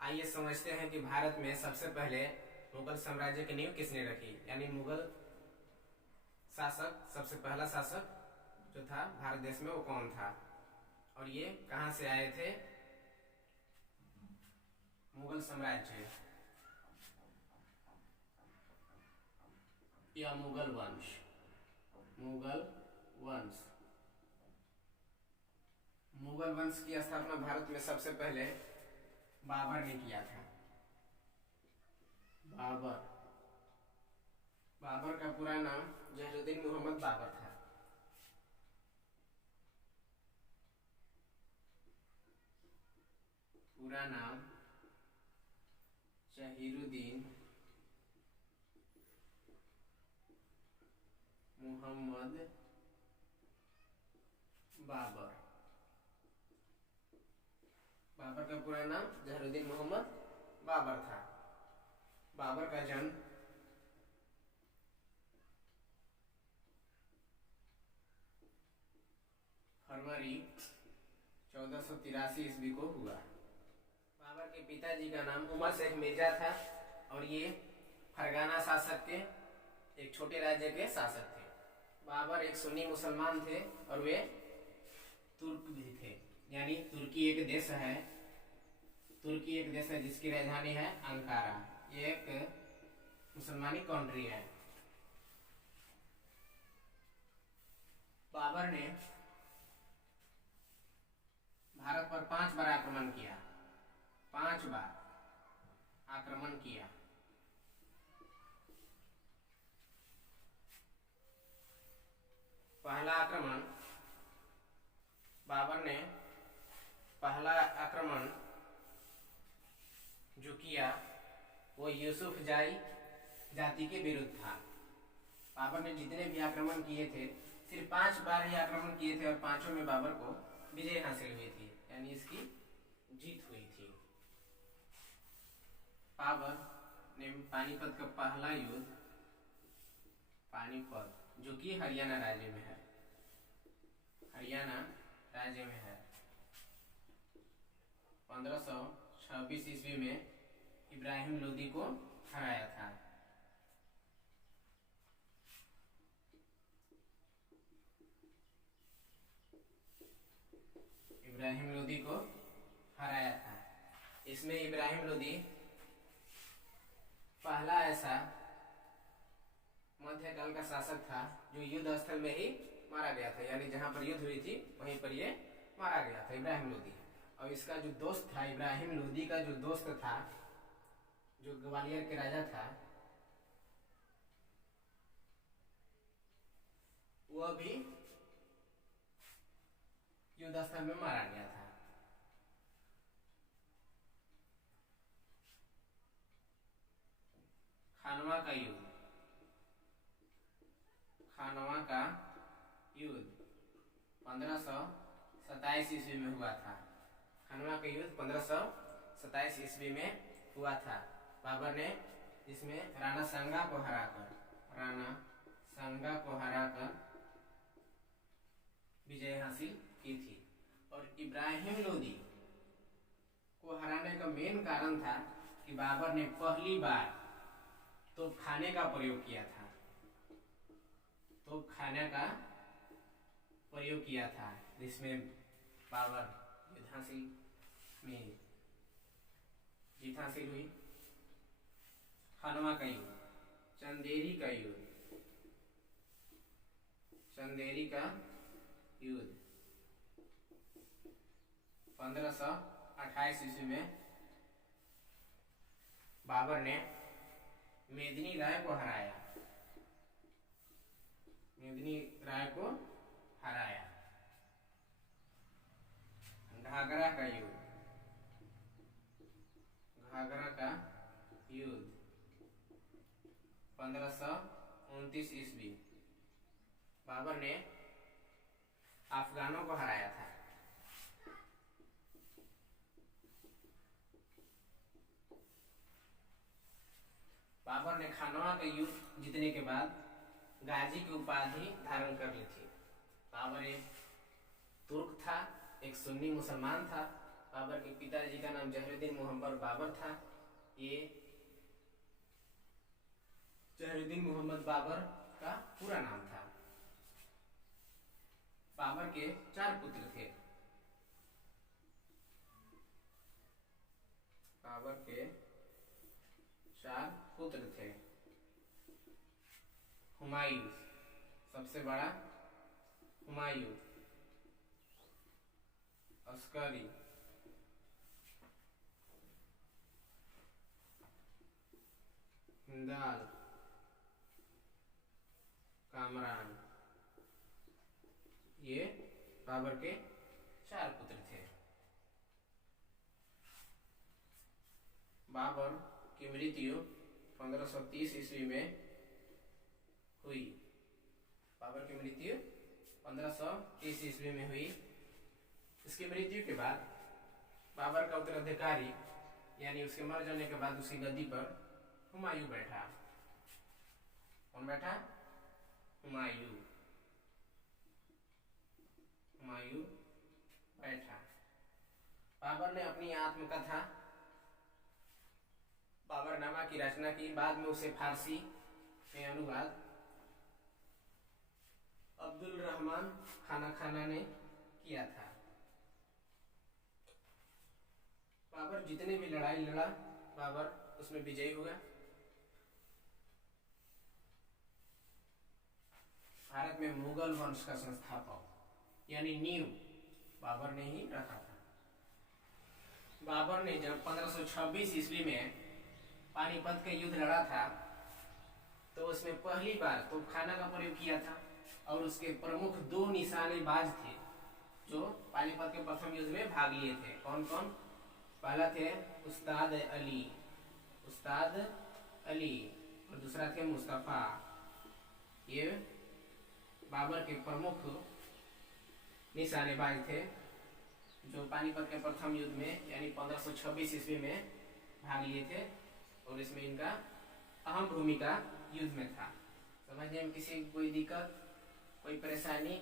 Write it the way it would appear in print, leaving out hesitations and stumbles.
आइए समझते हैं कि भारत में सबसे पहले मुगल साम्राज्य की नींव किसने रखी, यानी मुगल शासक, सबसे पहला शासक जो था भारत देश में वो कौन था और ये कहां से आए थे। मुगल साम्राज्य या मुगल वंश, मुगल वंश, मुगल वंश की स्थापना भारत में सबसे पहले बाबर ने किया था। बाबर, बाबर का पूरा नाम जहीरुद्दीन मोहम्मद बाबर था। पूरा नाम जहीरुद्दीन मोहम्मद बाबर। बाबर का पूरा नाम जहीरुद्दीन मोहम्मद बाबर था। बाबर का जन्म फरवरी 1483 ईस्वी को हुआ। बाबर के पिताजी का नाम उमर शेख मिर्जा था और ये फरगाना शासक के एक छोटे राज्य के शासक थे। बाबर एक सुन्नी मुसलमान थे और वे तुर्क भी थे, यानी तुर्की एक देश है, तुर्की एक देश है जिसकी राजधानी है अंकारा। ये एक मुसलमानी कंट्री है। बाबर ने भारत पर 5 बार आक्रमण किया, 5 बार आक्रमण किया। पहला आक्रमण बाबर ने, पहला आक्रमण जो किया वो यूसुफ जाई जाति के विरुद्ध था। बाबर ने जितने भी आक्रमण किए थे सिर्फ 5 बार ही आक्रमण किए थे और पांचों में बाबर को विजय हासिल हुई थी, यानी इसकी जीत हुई थी। बाबर ने पानीपत का पहला युद्ध, पानीपत जो कि हरियाणा राज्य में है, हरियाणा राज्य में है, 1526 ईस्वी में इब्राहिम लोदी को हराया था। इब्राहिम लोदी को हराया था। इसमें इब्राहिम लोदी पहला ऐसा मध्यकाल का शासक था जो युद्ध स्थल में ही मारा गया था, यानी जहां पर युद्ध हुई थी वहीं पर ये मारा गया था इब्राहिम लोदी। और इसका जो दोस्त था, इब्राहिम लोदी का जो दोस्त था, जो ग्वालियर के राजा था, वह भी युद्ध स्थल में मारा गया था। खानवा का युद्ध, खानवा का युद्ध 1527 ईस्वी में हुआ था। खानवा का युद्ध 1527 ईस्वी में हुआ था। बाबर ने इसमें राणा सांगा को हराकर विजय हासिल की थी। और इब्राहिम लोदी को हराने का मेन कारण था कि बाबर ने पहली बार तोपखाने का प्रयोग किया था, तोपखाने का प्रयोग किया था, जिसमें बाबर युद्ध हासिल में जीत हासिल हुई। खानवा का युद्ध, चंदेरी का युद्ध, चंदेरी का युद्ध 1528 ईस्वी में बाबर ने मेदिनी राय को हराया, मेदिनी राय को हराया। घाघरा का युद्ध, घाघरा का युद्ध 1529 ईस्वी, बाबर ने अफगानों को हराया था। बाबर ने खानवा का युद्ध जीतने के बाद गाजी की उपाधि धारण कर ली थी। बाबर एक तुर्क था, एक सुन्नी मुसलमान था बाबर के पिताजी का नाम जहरुद्दीन मोहम्मद बाबर था। ये जहरुद्दीन मोहम्मद बाबर का पूरा नाम था। बाबर के 4 पुत्र थे। बाबर के 4 पुत्र थे। हुमायूं सबसे बड़ा, हुमायूं, अस्करी, हिंदाल, कामरान, ये बाबर के 4 पुत्र थे। बाबर की मृत्यु 1530 ईस्वी में हुई। बाबर की मृत्यु 1530 ईस्वी में हुई। इसकी मृत्यु के बाद बाबर का उत्तराधिकारी यानी उसके मर जाने के बाद उसकी गद्दी पर हुमायूं बैठा। कौन बैठा? हुमायूं। हुमायूं बैठा। बाबर ने अपनी आत्मकथा बाबरनामा की रचना की। बाद में उसे फारसी में अनुवाद अब्दुल रहमान खाना ने किया था। बाबर जितने भी लड़ाई लड़ा, बाबर उसमें विजयी हुआ। भारत में मुगल वंश का संस्थापक यानी नींव बाबर ने ही रखा था। बाबर ने जब 1526 ईस्वी में पानीपत का युद्ध लड़ा था तो उसमें पहली बार तोपखाना का प्रयोग किया था और उसके प्रमुख 2 निशानेबाज थे जो पानीपत के प्रथम युद्ध में भाग लिए थे। कौन कौन? पहला थे उस्ताद अली और दूसरा थे मुस्तफा। ये बाबर के प्रमुख निशानेबाज थे जो पानीपत के प्रथम युद्ध में यानी 1526 ईस्वी में भाग लिए थे और इसमें इनका अहम भूमिका युद्ध में था। समझने में किसी कोई दिक्कत, कोई परेशानी?